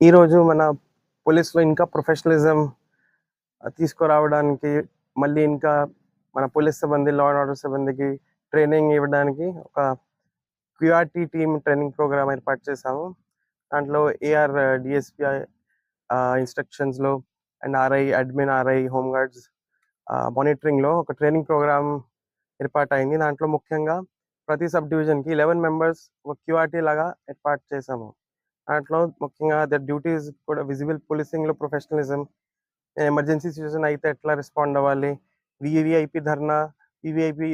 ఈరోజు మన పోలీస్లో ఇంకా ప్రొఫెషనలిజం తీసుకురావడానికి మళ్ళీ ఇంకా మన పోలీస్ సిబ్బంది లా అండ్ ఆర్డర్ సిబ్బందికి ట్రైనింగ్ ఇవ్వడానికి ఒక క్యూఆర్టీ టీమ్ ట్రైనింగ్ ప్రోగ్రామ్ ఏర్పాటు చేశాము. దాంట్లో AR DSP ఇన్స్ట్రక్షన్స్లో and RI admin RI home guards మానిటరింగ్లో ఒక ట్రైనింగ్ ప్రోగ్రామ్ ఏర్పాటు అయింది దాంట్లో ముఖ్యంగా ప్రతి సబ్ డివిజన్కి లెవెన్ మెంబర్స్ ఒక క్యూఆర్టీ లాగా ఏర్పాటు చేశాము. దాంట్లో ముఖ్యంగా ద డ్యూటీస్ కూడా విజిబుల్ పోలీసింగ్లో ప్రొఫెషనలిజం ఎమర్జెన్సీ సిచ్యువేషన్ అయితే ఎట్లా రెస్పాండ్ అవ్వాలి? వివిఐపి ధర్నా వివిఐపి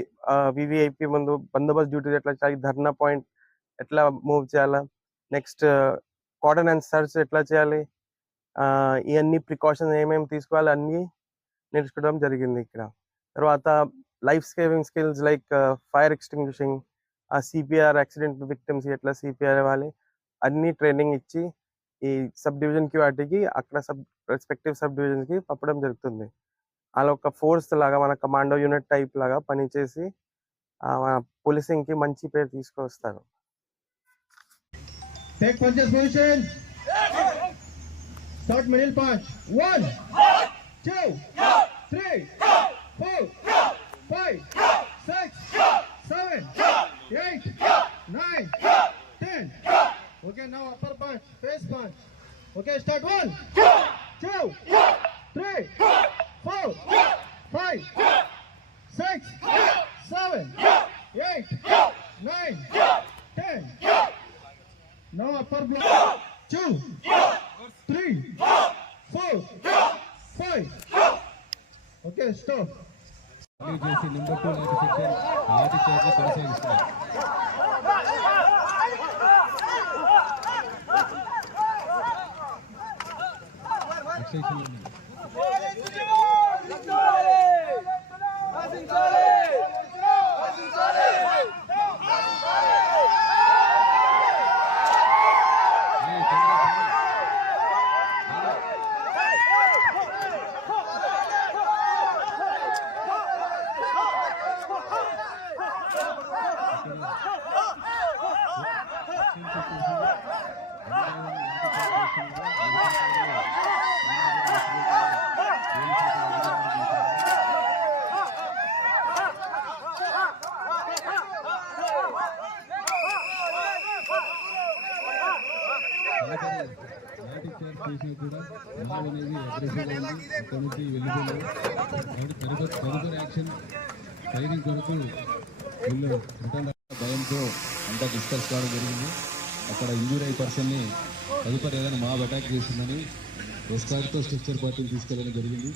వివిఐపి ముందు బందోబస్తు డ్యూటీస్ ఎట్లా చేయాలి ధర్నా పాయింట్ ఎట్లా మూవ్ చేయాలా? నెక్స్ట్ కాటన్ అండ్ సర్చ్ ఎట్లా చేయాలి? ఇవన్నీ ప్రికాషన్స్ ఏమేమి తీసుకోవాలి? అన్నీ నేర్చుకోవడం జరిగింది ఇక్కడ. తర్వాత life saving skills like fire extinguishing ఆ సిపిఆర్ యాక్సిడెంట్ విక్టిమ్స్ ఎట్లా సిపిఆర్ ఇవ్వాలి? అన్ని ట్రైనింగ్ ఇచ్చి ఈ సబ్ డివిజన్కి వాటికి అక్కడ సబ్ రెస్పెక్టివ్ సబ్ డివిజన్కి పంపడం జరుగుతుంది అలా ఒక ఫోర్స్ లాగా మన కమాండో యూనిట్ టైప్ లాగా పనిచేసి ఆ, మన పోలీసింగ్కి మంచి పేరు తీసుకొస్తారు Take punches position. Start middle punch. One, two, three, four, five, six, seven, eight, nine, ten. Ok, now upper punch, face punch. Okay, start one, two, three, four, five, six, seven, eight, nine, ten. Now upper block, two, three, four, five. Ok, stop. చేసి నిందకు ఆదిత్యాన్ని కొనసాగిస్తున్నారు అక్షయ్ ఉంది. చేసినా కూడా mall అనేది అగ్రెసివ్గా ఉంది అక్కడి నుంచి వెళ్ళిపోయింది. కాబట్టి తదుపరి తదుపరి యాక్షన్ ట్రైనింగ్ కొరకు వీళ్ళు భయంతో అంతా డిస్కస్ కావడం జరిగింది. అక్కడ ఇంజూర్ అయ్యే పర్సన్ని తదుపరి ఏదైనా మాబ్ అటాక్ చేసిందని రెస్కార్డ్తో స్ట్రక్చర్ పార్టీని తీసుకెళ్ళడం జరిగింది.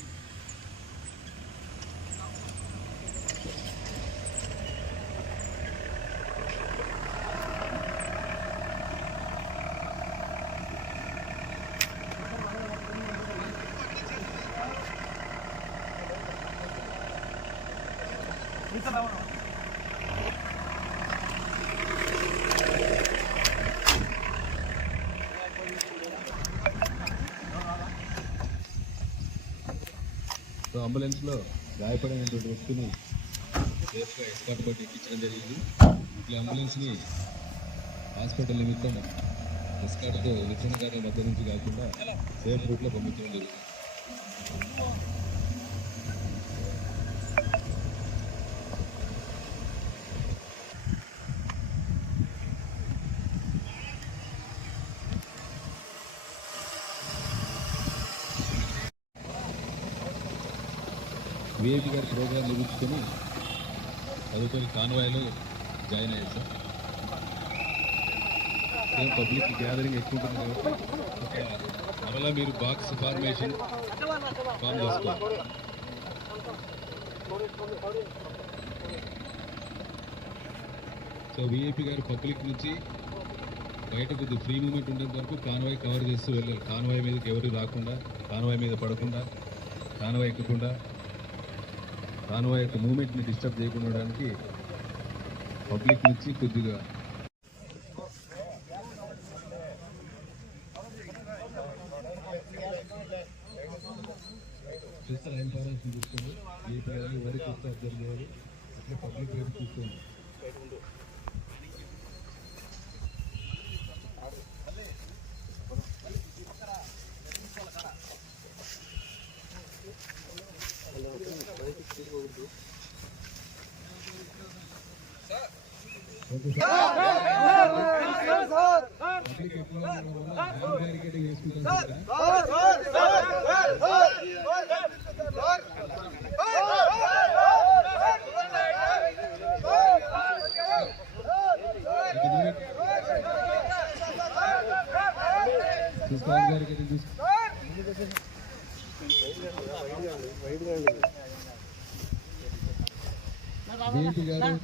సో అంబులెన్స్లో గాయపడినటువంటి వ్యక్తిని సేఫ్గా ఎస్కాట్ బట్టి ఎక్కించడం జరిగింది. ఇట్లా అంబులెన్స్ని హాస్పిటల్ నిమిత్తం ఎస్కాట్తో విచ్ఛిన్నకారుల మధ్య నుంచి కాకుండా సేఫ్ రూట్లో పంపించడం జరిగింది. విఐపి గారి ప్రోగ్రాం ముగించుకొని తదుపరి కాన్వాయ్లో జాయిన్ అయ్యారు సార్. సేమ్ పబ్లిక్ గ్యాదరింగ్ ఎక్కువ ఉంటుంది కాబట్టి మరలా మీరు బాక్స్ ఫార్మేషన్ ఫామ్ చేసుకోవాలి. సో విఐపి గారు పబ్లిక్ నుంచి బయట కొద్ది ఫ్రీ మూమెంట్ ఉండేంత వరకు కాన్వాయ్ కవర్ చేస్తూ వెళ్ళారు. కాన్వాయ్ మీదకి ఎవరు రాకుండా కాన్వాయ్ మీద పడకుండా కాన్వాయ్ ఎక్కకుండా కాన్వాయ్ యొక్క మూమెంట్ని డిస్టర్బ్ చేయకుండా ఉండడానికి పబ్లిక్ నుంచి కొద్దిగా చూస్తే లైన్ పారెన్స్ చూసుకోండి ఏ పిల్లలు ఎవరికి చూస్తే అబ్జర్వ్ చేయాలి? పబ్లిక్ వైపు చూసుకోండి. ఓకే సార్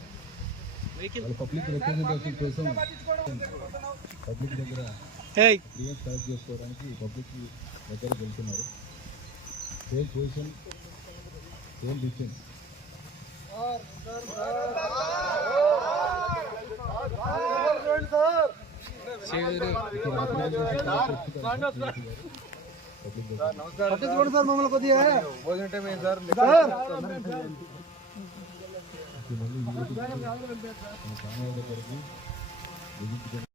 పబ్లిక్ ఎక్కువ ఉండడం వల్ల హ్యాండ్ బ్యారికేడింగ్ వేసుకుంటాం సార్ ఒక minute. చూసుకో హ్యాండ్ బ్యారికేడింగ్ చూసుకో జయంతి గారు వాళ్ళ పబ్లిక్ రిప్రజెంటేషన్ కోసం పబ్లిక్ దగ్గర క్లియర్ కలెక్ట్ చేసుకోవడానికి పబ్లిక్ దగ్గర వెళ్తున్నారు same position same distance పట్టించుకోండి sir మమ్మల్ని కొద్దిగా మళ్ళీ మన కామాల విజిట్